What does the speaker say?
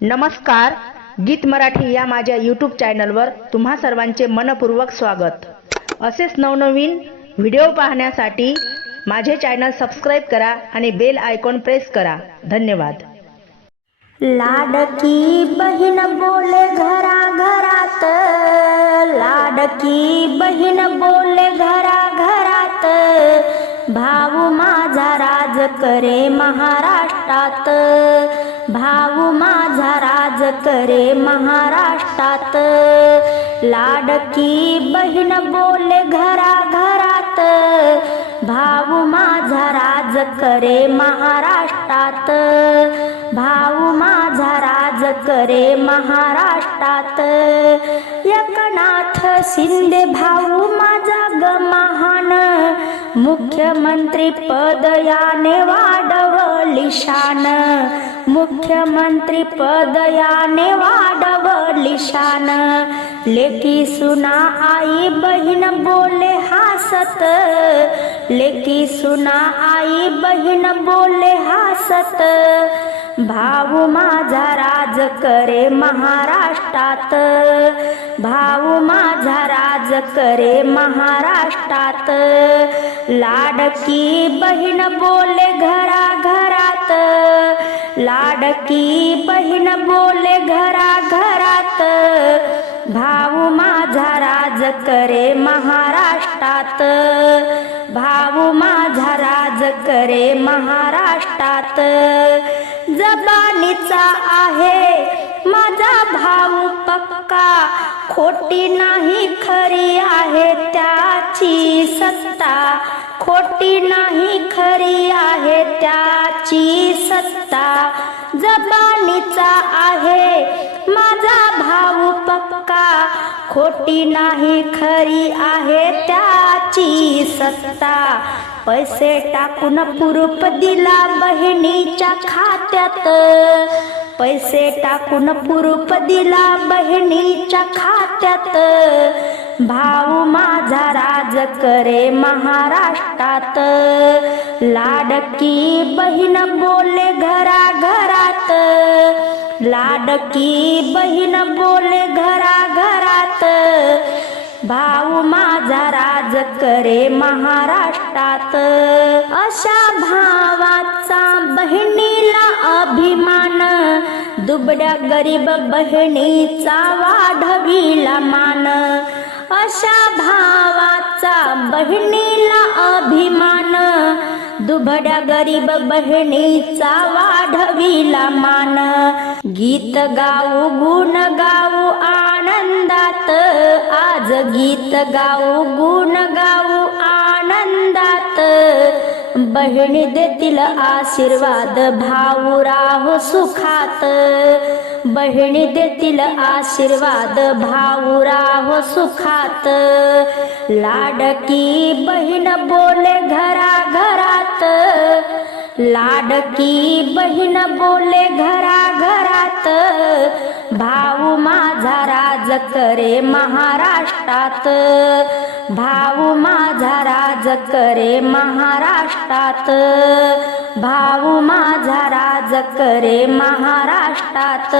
नमस्कार गीत मराठी या माझ्या यूट्यूब चॅनलवर तुम्हा सर्वांचे मनपूर्वक स्वागत. असेच नवनवीन व्हिडिओ पाहण्यासाठी माझे चॅनल सबस्क्राईब करा आणि बेल आयकॉन प्रेस करा. धन्यवाद. लाडकी बहीण बोले घरा घरात लाडकी बहीण बोले घरा घरात भाऊ माझा राज करे महाराष्ट्र करे महाराष्ट्रात. लाडकी बहीण बोले घरा घरात भाऊ माझा राज करे महाराष्ट्रात. भाऊ माझा राज करे महाराष्ट्रात. एकनाथ शिंदे भाऊ माझा ग महान. मुख्यमंत्री पद याने वाढवली शान मुख्यमंत्री पदयाने वाढवली शान लेकी सुना आई बहीण बोले हासत. लेकी सुना आई बहीण बोले हासत. भाऊ माझा राज करे महाराष्ट्रात. भाऊ माझा राज करे महाराष्ट्रात. लाडकी बहीण बोले घरा लाडकी बहीण बोले घरा घरात भाऊ माझा राज करे महाराष्ट्रात. भाऊ माझा राज करे महाराष्ट्रात. जबानीचा आहे माझा भाऊ पक्का खोटी नाही खरी आहे त्याची सत्ता. खोटी नाही खरी आहे त्याची सत्ता. जबानीचा आहे माझा भाऊ पक्का. खोटी नाही खरी आहे त्याची सत्ता. पैसे टाकून पुरूप दिला बहिणीच्या खात्यात. पैसे टाकून पुरूप दिला बहिणीच्या खात्यात. भाऊ माझा करे महाराष्ट्रात. लाडकी बहीण बोले घरा घरात लाडकी बहीण बोले घरा घरात भाऊ माझा राज करे महाराष्ट्रात. अशा भावाचा बहिणीला अभिमान. दुबड्या गरीब बहिणीचा वाढविला मान. अशा भा बहिणीला अभिमान दुबड्या गरीब बहिणीचा वाढविला मान. गीत गाऊ गुण गाऊ आनंदात आज गीत गाऊ गुण गाऊ आनंदात. बहिणी देतील आशीर्वाद भाऊ राहो सुखात. बहिणी देतील आशीर्वाद भाऊ राहो सुखात. लाडकी बहीण बोले घरा घरात लाडकी बहीण बोले घरा घरात भाऊ माझा राज करे महाराष्ट्रात. भाऊ माझा राज करे महाराष्ट्रात. भाऊ माझा राज करे महाराष्ट्रात.